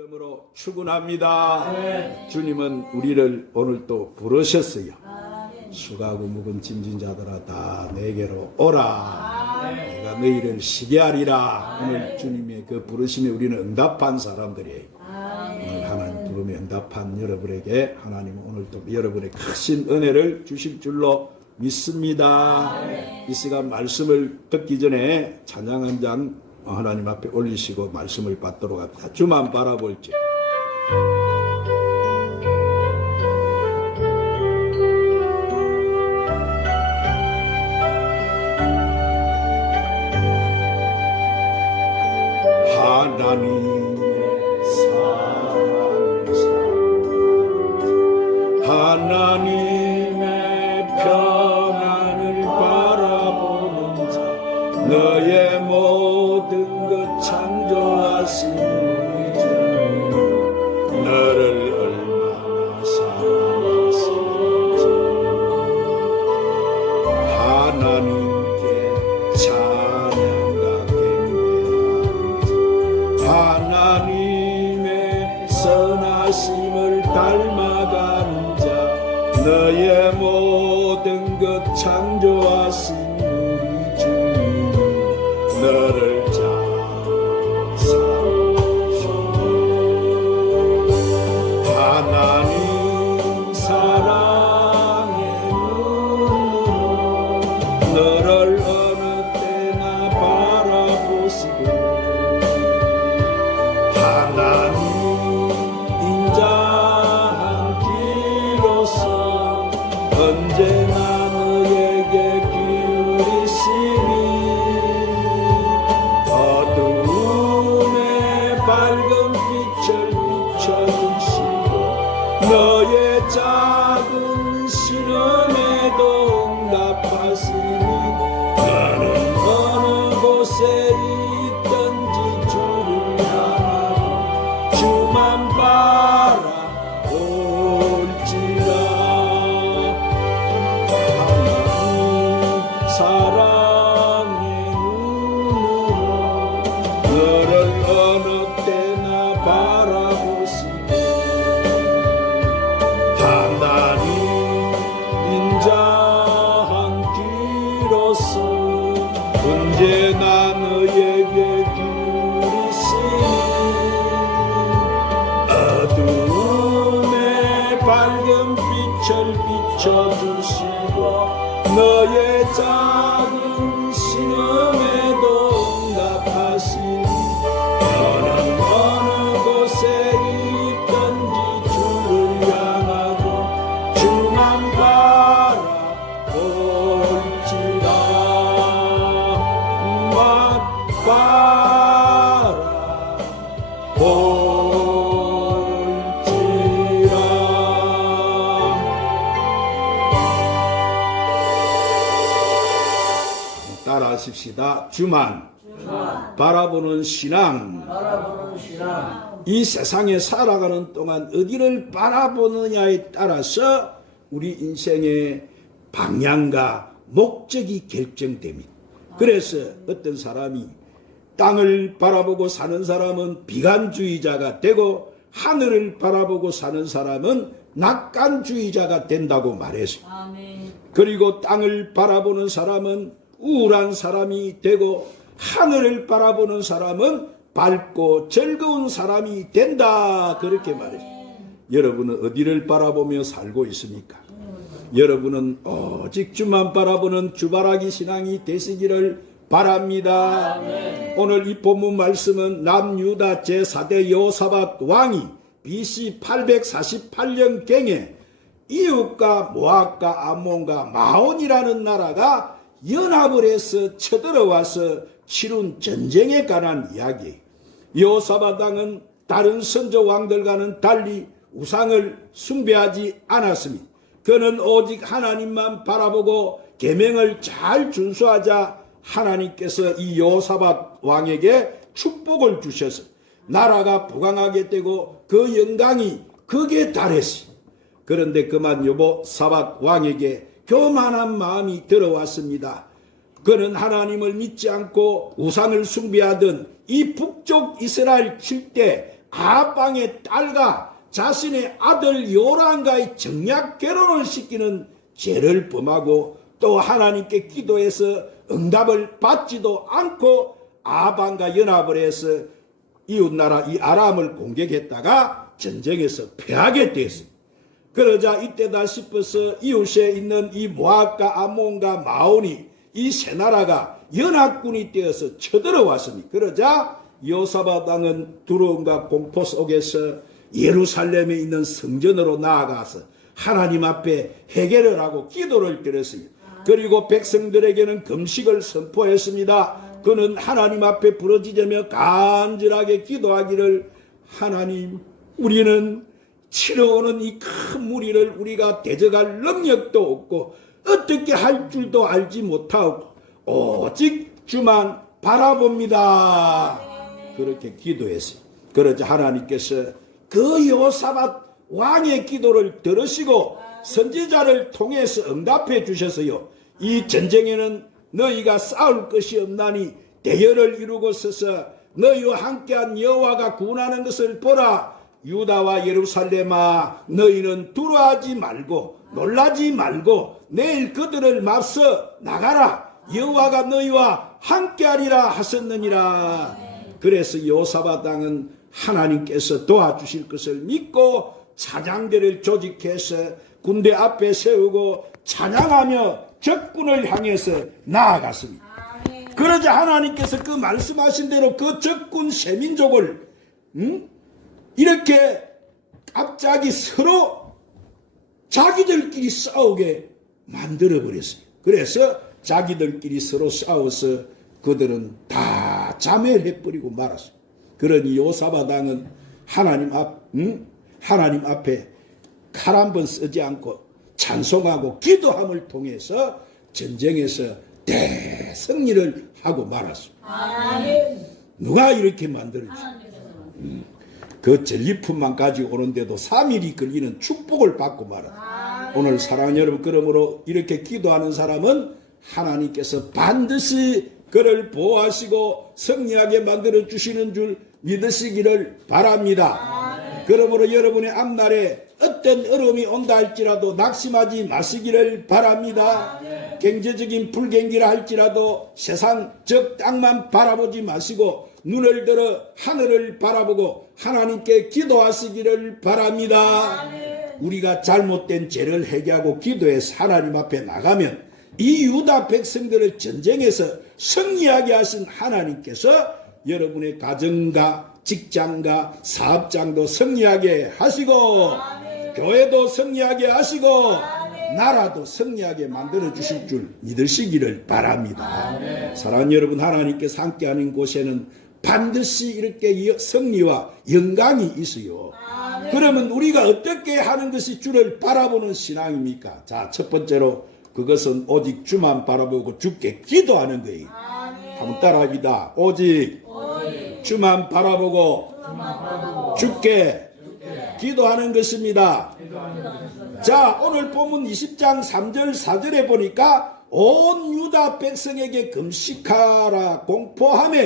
이름으로 축원합니다. 주님은 우리를 오늘 또 부르셨어요. 수고하고 무거운 짐진 자들아 다 내게로 오라. 내가 너희를 쉬게 하리라. 오늘 주님의 그 부르심에 우리는 응답한 사람들이에요. 오늘 하나님 부름에 응답한 여러분에게 하나님은 오늘 또 여러분의 크신 은혜를 주실 줄로 믿습니다. 이 시간 말씀을 듣기 전에 찬양 한 장 하나님 앞에 올리시고 말씀을 받도록 합니다. 주만 바라볼지. 하나님의 사랑을 하나님의 평안을 바라보는 자 너의 모든 것 창조하신 우리 주님 너를 얼마나 사랑하시는지 하나님께 찬양과 경배하는지 하나님의 선하심을 닮아가는 자 너의 모든 것 창조하신 우리 주님 너를 잘 사랑하시네 하나님 사랑의 눈으로 너를 어느 때나 바라보시고 하나님 인자한 길로서 언제나 너에게 기울이시니 어두움의 밝은 빛을 비춰주시고 너의 작은 신음에도 응답하시니 너는 어느 곳에 있든지 주를 향하고 주만 바라볼지라 하나님 사랑의 눈으로 너를 어느 때나 바라보시고 하나님 인자한 뒤로서 언제나 너에게 기울이시니 어두움의 밝은 빛을 비춰주시고 너의 작은 신음에도 응답하시니 너는 어느 곳에 있든지 주를 향하고 주만 바라볼지라 따라하십시다. 주만 바라보는 신앙. 이 세상에 살아가는 동안 어디를 바라보느냐에 따라서 우리 인생의 방향과 목적이 결정됩니다. 그래서 어떤 사람이 땅을 바라보고 사는 사람은 비관주의자가 되고 하늘을 바라보고 사는 사람은 낙관주의자가 된다고 말했어요. 그리고 땅을 바라보는 사람은 우울한 사람이 되고 하늘을 바라보는 사람은 밝고 즐거운 사람이 된다 그렇게 말했어요. 여러분은 어디를 바라보며 살고 있습니까? 여러분은 오직 주만 바라보는 주바라기 신앙이 되시기를 바랍니다. 오늘 이 본문 말씀은 남유다 제4대 여호사밧 왕이 BC 848년경에 이웃과 모압과 암몬과 마온이라는 나라가 연합을 해서 쳐들어와서 치룬 전쟁에 관한 이야기예요. 여호사밧 왕은 다른 선조 왕들과는 달리 우상을 숭배하지 않았습니다. 그는 오직 하나님만 바라보고 계명을 잘 준수하자 하나님께서 이 여호사밧 왕에게 축복을 주셔서 나라가 부강하게 되고 그 영광이 극에 달했어요. 그런데 그만 여호사밧 왕에게 교만한 마음이 들어왔습니다. 그는 하나님을 믿지 않고 우상을 숭배하던 이 북쪽 이스라엘 7대 아방의 딸과 자신의 아들 요람과의 정략 결혼을 시키는 죄를 범하고 또 하나님께 기도해서 응답을 받지도 않고 아방과 연합을 해서 이웃나라 이 아람을 공격했다가 전쟁에서 패하게 되었습니다. 그러자 이때다 싶어서 이웃에 있는 이 모압과 암몬과 마온이 이 세 나라가 연합군이 되어서 쳐들어왔습니다. 그러자 여호사밧 왕은 두려움과 공포 속에서 예루살렘에 있는 성전으로 나아가서 하나님 앞에 해결을 하고 기도를 드렸습니다. 그리고 백성들에게는 금식을 선포했습니다. 그는 하나님 앞에 부르짖으며 간절하게 기도하기를, 하나님, 우리는 치러오는 이 큰 무리를 우리가 대적할 능력도 없고 어떻게 할 줄도 알지 못하고 오직 주만 바라봅니다. 그렇게 기도했어요. 그러자 하나님께서 그 여호사밧 왕의 기도를 들으시고 선지자를 통해서 응답해 주셔서요, 이 전쟁에는 너희가 싸울 것이 없나니 대열을 이루고 서서 너희와 함께한 여호와가 구원하는 것을 보라. 유다와 예루살렘아, 너희는 두려워하지 말고 놀라지 말고 내일 그들을 맞서 나가라. 여호와가 너희와 함께하리라 하셨느니라. 그래서 여호사밧 왕은 하나님께서 도와주실 것을 믿고 찬양대를 조직해서 군대 앞에 세우고 찬양하며 적군을 향해서 나아갔습니다. 그러자 하나님께서 그 말씀하신 대로 그 적군 세민족을 이렇게 갑자기 서로 자기들끼리 싸우게 만들어버렸어요. 그래서 자기들끼리 서로 싸워서 그들은 다 자멸해버리고 말았어요. 그러니 여호사밧 왕은 하나님 앞에 칼 한 번 쓰지 않고 찬송하고 기도함을 통해서 전쟁에서 대승리를 하고 말았습니다. 누가 이렇게 만들어주셨어요? 그 전리품만 가지고 오는데도 3일이 걸리는 축복을 받고 말았습니다. 오늘 사랑하는 여러분, 그러므로 이렇게 기도하는 사람은 하나님께서 반드시 그를 보호하시고 승리하게 만들어 주시는 줄 믿으시기를 바랍니다. 그러므로 여러분의 앞날에 어떤 어려움이 온다 할지라도 낙심하지 마시기를 바랍니다. 경제적인 불경기라 할지라도 세상 적 땅만 바라보지 마시고 눈을 들어 하늘을 바라보고 하나님께 기도하시기를 바랍니다. 우리가 잘못된 죄를 회개하고 기도해서 하나님 앞에 나가면 이 유다 백성들을 전쟁에서 승리하게 하신 하나님께서 여러분의 가정과 직장과 사업장도 승리하게 하시고 교회도 승리하게 하시고 나라도 승리하게 만들어 주실 줄 믿으시기를 바랍니다. 사랑하는 여러분, 하나님께서 함께하는 곳에는 반드시 이렇게 승리와 영광이 있어요. 그러면 우리가 어떻게 하는 것이 주를 바라보는 신앙입니까? 자, 첫 번째로 그것은 오직 주만 바라보고 주께 기도하는 거예요. 한번 따라합니다. 오직 주만 바라보고 주께 기도하는 것입니다. 자, 오늘 본문 20장 3절 4절에 보니까 온 유다 백성에게 금식하라 공포하며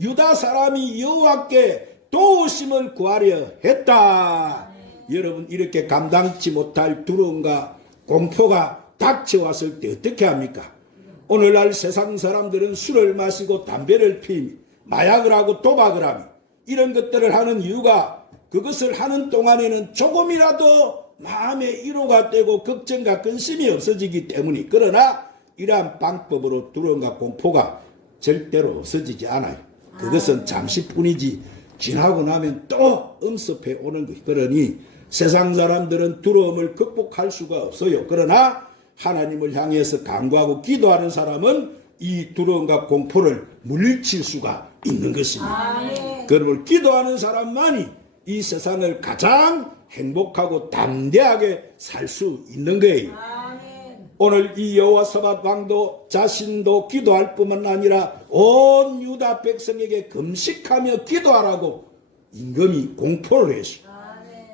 유다 사람이 여호와께 도우심을 구하려 했다. 여러분, 이렇게 감당치 못할 두려움과 공포가 닥쳐왔을 때 어떻게 합니까? 오늘날 세상 사람들은 술을 마시고 담배를 피우며 마약을 하고 도박을 하며 이런 것들을 하는 이유가 그것을 하는 동안에는 조금이라도 마음의 위로가 되고 걱정과 근심이 없어지기 때문에, 그러나 이러한 방법으로 두려움과 공포가 절대로 없어지지 않아요. 그것은 잠시뿐이지 지나고 나면 또 엄습해 오는 거예요. 그러니 세상 사람들은 두려움을 극복할 수가 없어요. 그러나 하나님을 향해서 간구하고 기도하는 사람은 이 두려움과 공포를 물리칠 수가 있는 것입니다. 그러므로 기도하는 사람만이 이 세상을 가장 행복하고 담대하게 살 수 있는 거예요. 오늘 이 여호사밧 왕도 자신도 기도할 뿐만 아니라 온 유다 백성에게 금식하며 기도하라고 임금이 공포를 했어요.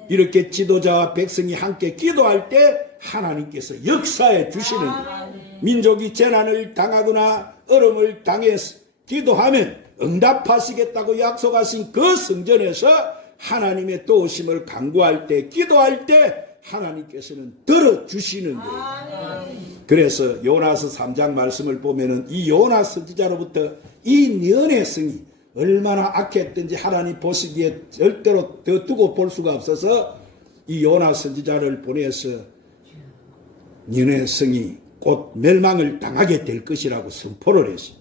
이렇게 지도자와 백성이 함께 기도할 때 하나님께서 역사해 주시는 거예요. 민족이 재난을 당하거나 어려움을 당해서 기도하면 응답하시겠다고 약속하신 그 성전에서 하나님의 도우심을 간구할 때, 기도할 때 하나님께서는 들어주시는 거예요. 그래서 요나서 3장 말씀을 보면은 이 요나 선지자로부터 이 연의 성이 얼마나 악했든지 하나님 보시기에 절대로 더 두고 볼 수가 없어서 이 요나 선지자를 보내서 연의 성이 곧 멸망을 당하게 될 것이라고 선포를 했어요.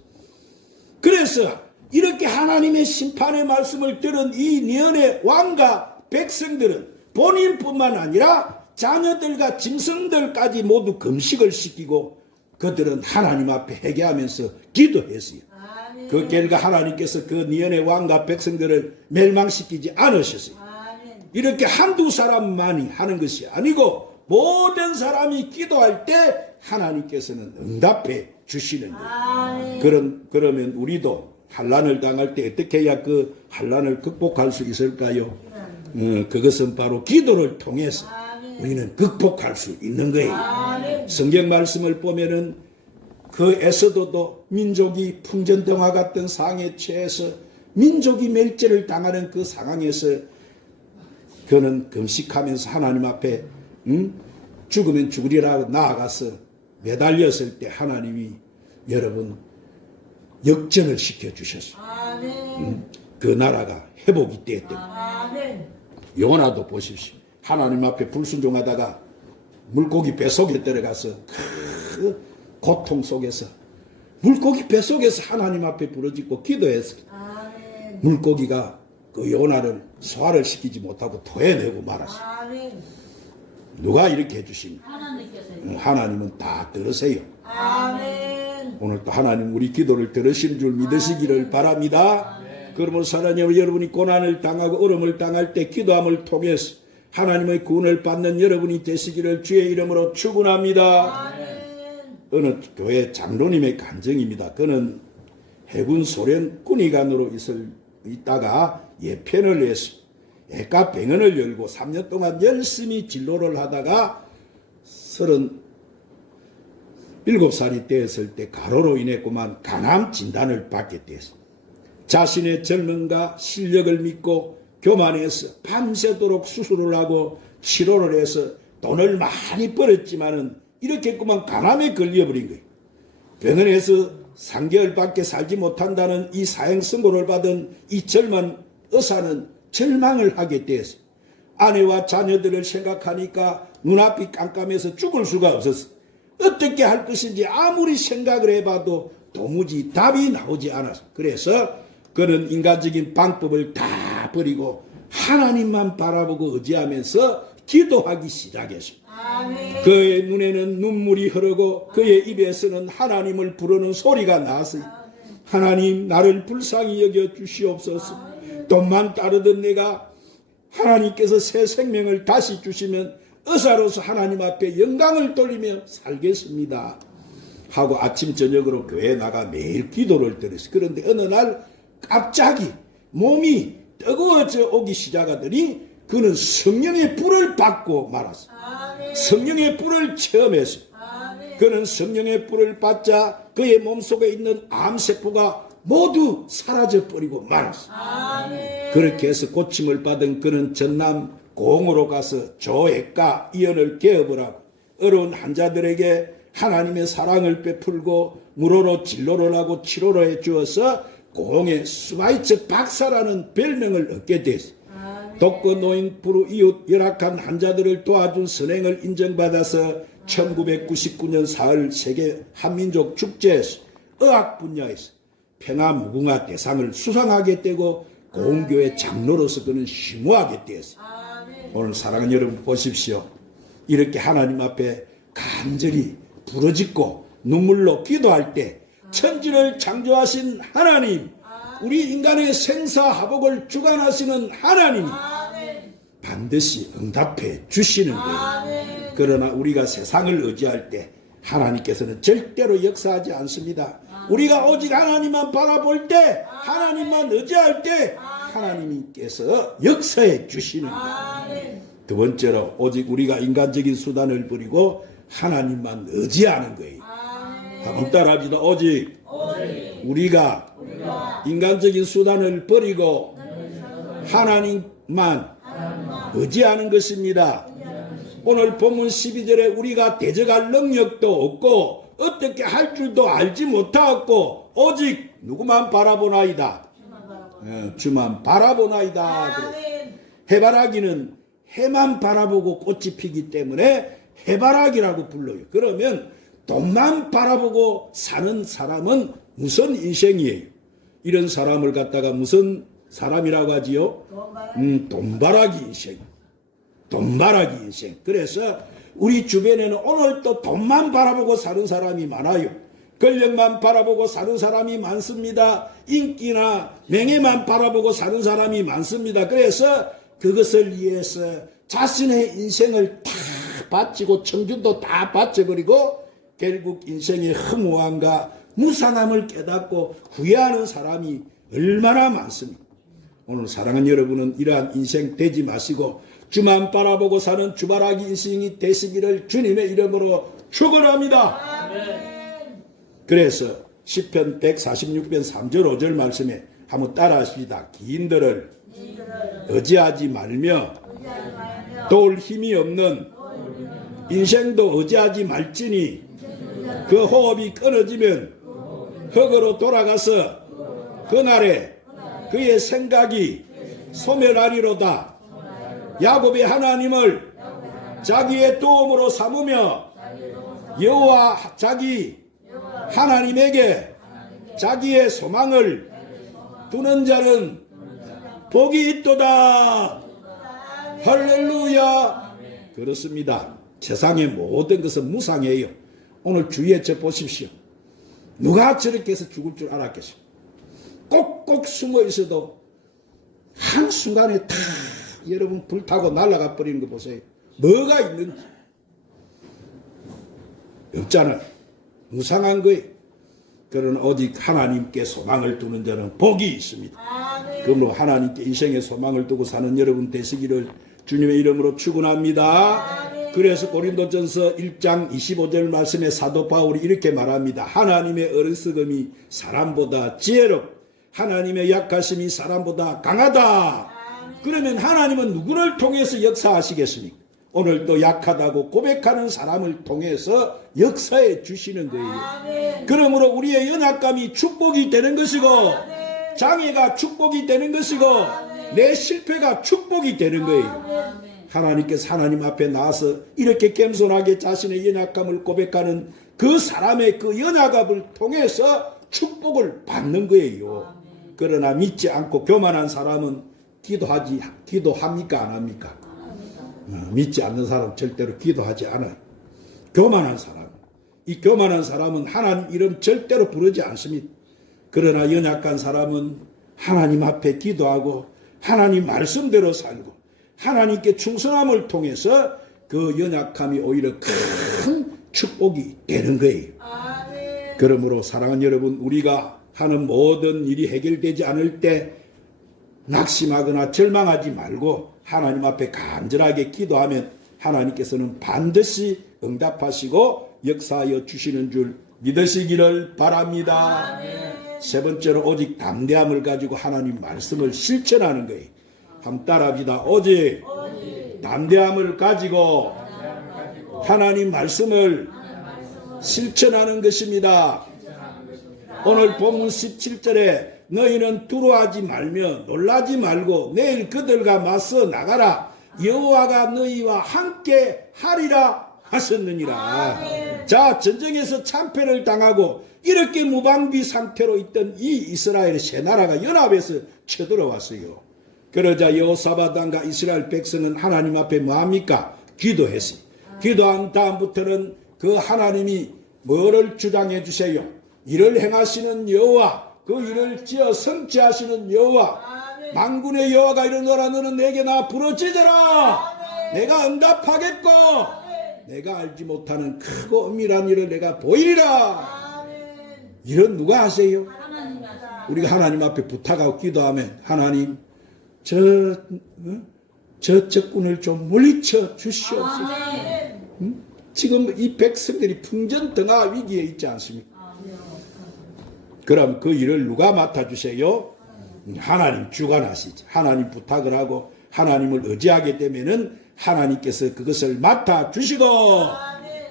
그래서 이렇게 하나님의 심판의 말씀을 들은 이 니은의 왕과 백성들은 본인뿐만 아니라 자녀들과 짐승들까지 모두 금식을 시키고 그들은 하나님 앞에 회개하면서 기도했어요. 아멘. 그 결과 하나님께서 그 니은의 왕과 백성들을 멸망시키지 않으셨어요. 아멘. 이렇게 한두 사람만이 하는 것이 아니고 모든 사람이 기도할 때 하나님께서는 응답해 주시는 거예요. 그러면 우리도 환난을 당할 때 어떻게 해야 그 환난을 극복할 수 있을까요? 그것은 바로 기도를 통해서 우리는 극복할 수 있는 거예요. 성경 말씀을 보면은 그 에스더도 민족이 풍전등화 같은 상황에 처해서 민족이 멸절을 당하는 그 상황에서 그는 금식하면서 하나님 앞에 죽으면 죽으리라고 나아가서 매달렸을 때 하나님이 여러분 역전을 시켜주셨어요. 그 나라가 회복이 되었대요. 요나도 보십시오. 하나님 앞에 불순종하다가 물고기 뱃속에 들어가서 그 고통 속에서 물고기 뱃속에서 하나님 앞에 부르짖고 기도했어요. 물고기가 그 요나를 소화를 시키지 못하고 토해내고 말았어요. 누가 이렇게 해주십니까? 하나님은 다 들으세요. 아멘. 오늘도 하나님 우리 기도를 들으신 줄 믿으시기를 바랍니다. 그러므로 사랑하는 여러분이 고난을 당하고 어려움을 당할 때 기도함을 통해서 하나님의 구원을 받는 여러분이 되시기를 주의 이름으로 축원합니다. 어느 교회 장로님의 간증입니다. 그는 해군 소련 군의관으로 있다가 예편을 해서 애가 병원을 열고 3년 동안 열심히 진로를 하다가 37살이 되었을 때 가로로 인해 그만 간암 진단을 받게 되었습니다. 자신의 젊음과 실력을 믿고 교만해서 밤새도록 수술을 하고 치료를 해서 돈을 많이 벌었지만은 이렇게 그만 간암에 걸려버린 거예요. 병원에서 3개월밖에 살지 못한다는 이 사형 선고를 받은 이 젊은 의사는 절망을 하게 되었습니다. 아내와 자녀들을 생각하니까 눈앞이 깜깜해서 죽을 수가 없었어요. 어떻게 할 것인지 아무리 생각을 해봐도 도무지 답이 나오지 않았어요. 그래서 그는 인간적인 방법을 다 버리고 하나님만 바라보고 의지하면서 기도하기 시작했습니다. 그의 눈에는 눈물이 흐르고 그의 입에서는 하나님을 부르는 소리가 나왔어요. 하나님 나를 불쌍히 여겨 주시옵소서. 돈만 따르던 내가 하나님께서 새 생명을 다시 주시면 의사로서 하나님 앞에 영광을 돌리며 살겠습니다 하고 아침 저녁으로 교회에 나가 매일 기도를 드렸어요. 그런데 어느 날 갑자기 몸이 뜨거워져 오기 시작하더니 그는 성령의 불을 받고 말았어요. 성령의 불을 체험했어요. 그는 성령의 불을 받자 그의 몸속에 있는 암세포가 모두 사라져버리고 말았어요. 그렇게 해서 고침을 받은 그는 전남 공으로 가서 조액과 이언을 개업을 하고 어려운 환자들에게 하나님의 사랑을 베풀고 무료로 진료를 하고 치료를 해주어서 공의 스바이처 박사라는 별명을 얻게 됐어요. 독거 노인 불우 이웃 열악한 환자들을 도와준 선행을 인정받아서 1999년 4월 세계 한민족 축제에서 의학 분야에서 평화 무궁화 대상을 수상하게 되고 공교회 장로로서 그는 심우하게 되었어요. 오늘 사랑하는 여러분 보십시오. 이렇게 하나님 앞에 간절히 부르짖고 눈물로 기도할 때 천지를 창조하신 하나님, 우리 인간의 생사화복을 주관하시는 하나님이 반드시 응답해 주시는 거예요. 그러나 우리가 세상을 의지할 때 하나님께서는 절대로 역사하지 않습니다. 우리가 오직 하나님만 바라볼 때, 하나님만 의지할 때 하나님께서 역사해 주시는 거예요. 두 번째로 오직 우리가 인간적인 수단을 버리고 하나님만 의지하는 거예요. 한번 따라합시다. 오직 우리가 인간적인 수단을 버리고 하나님 의지하는 것입니다. 오늘 본문 12절에 우리가 대적할 능력도 없고 어떻게 할 줄도 알지 못하고 오직 누구만 바라보나이다. 주만 바라보나이다. 해바라기는 해만 바라보고 꽃이 피기 때문에 해바라기라고 불러요. 그러면 돈만 바라보고 사는 사람은 무슨 인생이에요? 이런 사람을 갖다가 무슨 사람이라고 하지요? 돈바라기 인생. 돈바라기 인생. 그래서 우리 주변에는 오늘 또 돈만 바라보고 사는 사람이 많아요. 권력만 바라보고 사는 사람이 많습니다. 인기나 명예만 바라보고 사는 사람이 많습니다. 그래서 그것을 위해서 자신의 인생을 다 바치고 청춘도 다 바쳐버리고 결국 인생의 허무함과 무상함을 깨닫고 후회하는 사람이 얼마나 많습니까? 오늘 사랑하는 여러분은 이러한 인생 되지 마시고 주만 바라보고 사는 주바라기 인생이 되시기를 주님의 이름으로 축원합니다. 그래서 시편 146편 3절 5절 말씀에 한번 따라하십니다. 기인들을 의지하지 말며 도울 힘이 없는 인생도 의지하지 말지니 그 호흡이 끊어지면 흙으로 돌아가서 그날에 그의 생각이 소멸하리로다. 야곱의 하나님을 자기의 도움으로 삼으며 여호와 자기 하나님에게 자기의 소망을 두는 자는 복이 있도다. 할렐루야. 그렇습니다. 세상의 모든 것은 무상해요. 오늘 주위에 저 보십시오. 누가 저렇게 해서 죽을 줄 알았겠습니까? 꼭꼭 숨어 있어도 한순간에 다 여러분 불타고 날아가 버리는 거 보세요. 뭐가 있는지. 없잖아요. 무상한 거예요. 그러나 오직 하나님께 소망을 두는 자는 복이 있습니다. 그러므로 하나님께 인생의 소망을 두고 사는 여러분 되시기를 주님의 이름으로 축원합니다. 그래서 고린도전서 1장 25절 말씀에 사도 바울이 이렇게 말합니다. 하나님의 어리석음이 사람보다 지혜롭고 하나님의 약하심이 사람보다 강하다. 그러면 하나님은 누구를 통해서 역사하시겠습니까? 오늘도 약하다고 고백하는 사람을 통해서 역사해 주시는 거예요. 그러므로 우리의 연약감이 축복이 되는 것이고 장애가 축복이 되는 것이고 내 실패가 축복이 되는 거예요. 하나님께서 하나님 앞에 나와서 이렇게 겸손하게 자신의 연약감을 고백하는 그 사람의 그 연약함을 통해서 축복을 받는 거예요. 그러나 믿지 않고 교만한 사람은 기도합니까? 안 합니까? 믿지 않는 사람 절대로 기도하지 않아요. 교만한 사람. 이 교만한 사람은 하나님 이름 절대로 부르지 않습니다. 그러나 연약한 사람은 하나님 앞에 기도하고 하나님 말씀대로 살고 하나님께 충성함을 통해서 그 연약함이 오히려 큰 축복이 되는 거예요. 그러므로 사랑하는 여러분, 우리가 하는 모든 일이 해결되지 않을 때 낙심하거나 절망하지 말고 하나님 앞에 간절하게 기도하면 하나님께서는 반드시 응답하시고 역사하여 주시는 줄 믿으시기를 바랍니다. 세 번째로 오직 담대함을 가지고 하나님 말씀을 실천하는 거예요. 한번 따라합시다. 오직 담대함을 가지고 하나님 말씀을 실천하는 것입니다. 오늘 본문 17절에 너희는 두려워하지 말며 놀라지 말고 내일 그들과 맞서 나가라. 여호와가 너희와 함께 하리라 하셨느니라. 자, 전쟁에서 참패를 당하고 이렇게 무방비 상태로 있던 이 이스라엘 세 나라가 연합해서 쳐들어왔어요. 그러자 여호사밧 왕과 이스라엘 백성은 하나님 앞에 뭐합니까? 기도했어요. 기도한 다음부터는 그 하나님이 뭐를 주장해 주세요? 이를 행하시는 여호와, 그 일을 지어 성취하시는 여호와, 만군의 여호와가 이르노라. 너는 내게 나 부르짖어라. 내가 응답하겠고 내가 알지 못하는 크고 은밀한 일을 내가 보이리라. 이런 누가 하세요? 우리가 하나님 앞에 부탁하고 기도하면 하나님 저 적군을 좀 물리쳐 주시옵소서. 지금 이 백성들이 풍전등화 위기에 있지 않습니까? 그럼 그 일을 누가 맡아주세요? 하나님 주관하시지. 하나님 부탁을 하고 하나님을 의지하게 되면은 하나님께서 그것을 맡아주시고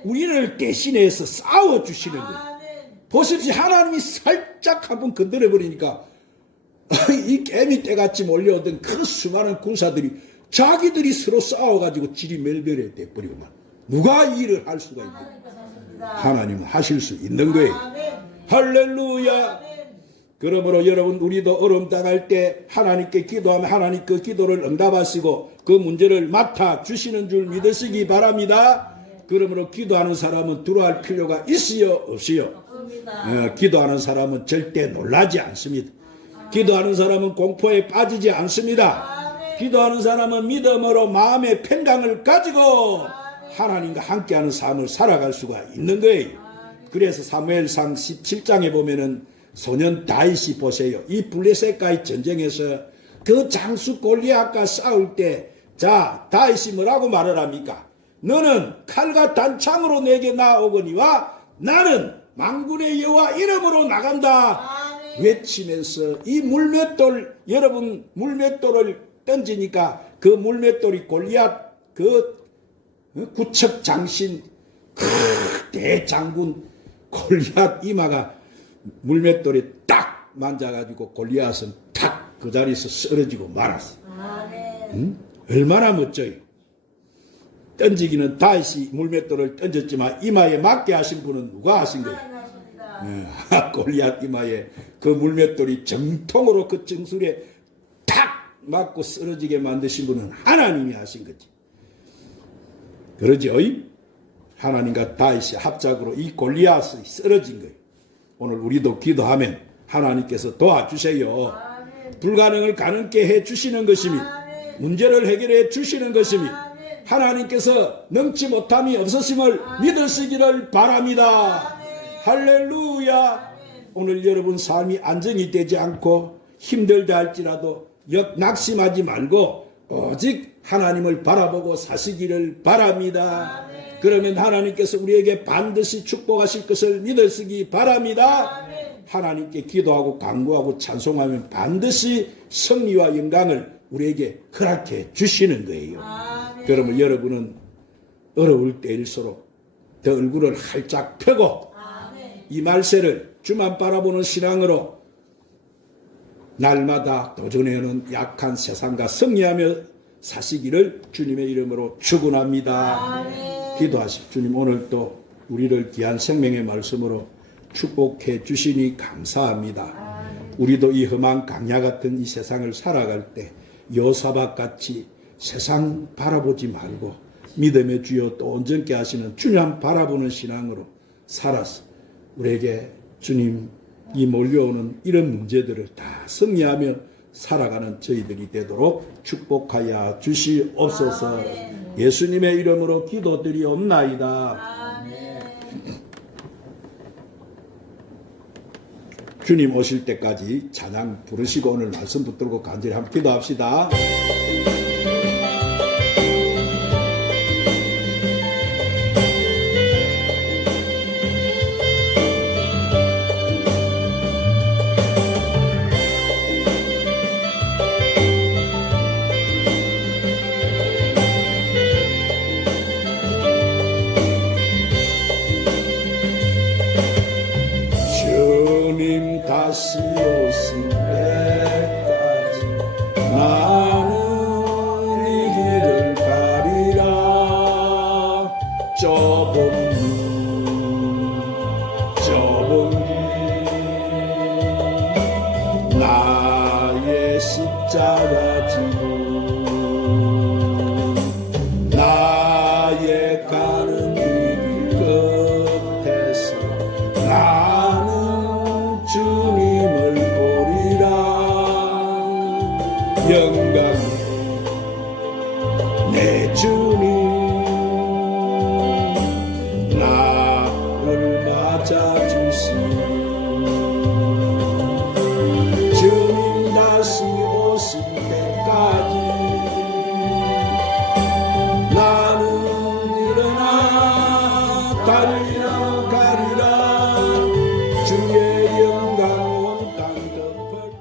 우리를 대신해서 싸워주시는 거예요. 보십시오. 하나님이 살짝 한번 건드려 버리니까 이 개미 떼같이 몰려오던 그 수많은 군사들이 자기들이 서로 싸워가지고 질이 멸별해 돼버리고만 누가 이 일을 할 수가 있는 거예요? 하나님은 하실 수 있는 거예요. 할렐루야. 그러므로 여러분 우리도 어려움 당할 때 하나님께 기도하면 하나님 그 기도를 응답하시고 그 문제를 맡아주시는 줄 믿으시기 바랍니다. 그러므로 기도하는 사람은 두려워할 필요가 있어요? 없어요? 기도하는 사람은 절대 놀라지 않습니다. 기도하는 사람은 공포에 빠지지 않습니다. 기도하는 사람은 믿음으로 마음의 평강을 가지고 하나님과 함께하는 삶을 살아갈 수가 있는 거예요. 그래서 사무엘상 17장에 보면은 소년 다윗이 보세요. 이 블레셋과의 전쟁에서 그 장수 골리앗과 싸울 때 자 다윗이 뭐라고 말을 합니까? 너는 칼과 단창으로 내게 나오거니와 나는 만군의 여호와 이름으로 나간다 외치면서 이 물맷돌 여러분 물맷돌을 던지니까 그 물맷돌이 골리앗 그 구척 장신 그 대장군 골리앗 이마가 물맷돌이 딱 만져가지고 골리앗은 탁 그 자리에서 쓰러지고 말았어. 얼마나 멋져요. 던지기는 다윗이 물맷돌을 던졌지만 이마에 맞게 하신 분은 누가 하신 거예요? 골리앗 이마에 그 물맷돌이 정통으로 그 정술에 탁 맞고 쓰러지게 만드신 분은 하나님이 하신 거지. 그러죠? 하나님과 다윗이 합작으로 이 골리앗이 쓰러진 거예요. 오늘 우리도 기도하면 하나님께서 도와주세요. 불가능을 가능케 해주시는 것이며 문제를 해결해 주시는 것이며 하나님께서 넘지 못함이 없으심을 믿으시기를 바랍니다. 할렐루야. 오늘 여러분 삶이 안정이 되지 않고 힘들다 할지라도 낙심하지 말고 오직 하나님을 바라보고 사시기를 바랍니다. 그러면 하나님께서 우리에게 반드시 축복하실 것을 믿으시기 바랍니다. 하나님께 기도하고 간구하고 찬송하면 반드시 승리와 영광을 우리에게 허락해 주시는 거예요. 그러면 여러분은 어려울 때일수록 더 얼굴을 활짝 펴고 이 말세를 주만 바라보는 신앙으로 날마다 도전해오는 약한 세상과 승리하며 사시기를 주님의 이름으로 축원합니다. 기도하십시오. 주님 오늘도 우리를 귀한 생명의 말씀으로 축복해 주시니 감사합니다. 우리도 이 험한 강야 같은 이 세상을 살아갈 때 요사박같이 세상 바라보지 말고 믿음의 주여 또 온전케 하시는 주님 바라보는 신앙으로 살아서 우리에게 주님 이 몰려오는 이런 문제들을 다 승리하며 살아가는 저희들이 되도록 축복하여 주시옵소서. 예수님의 이름으로 기도드리옵나이다. 주님 오실 때까지 찬양 부르시고 오늘 말씀 붙들고 간절히 함께 기도합시다. 다시 오실 때까지 나는 이 길을 가리라. 좁은 길 나의 십자가 지고 나의 가는 이 길 끝에서 나는 주님을 보리라. 영광 내 주님 나를 맞아주시니 주님 다시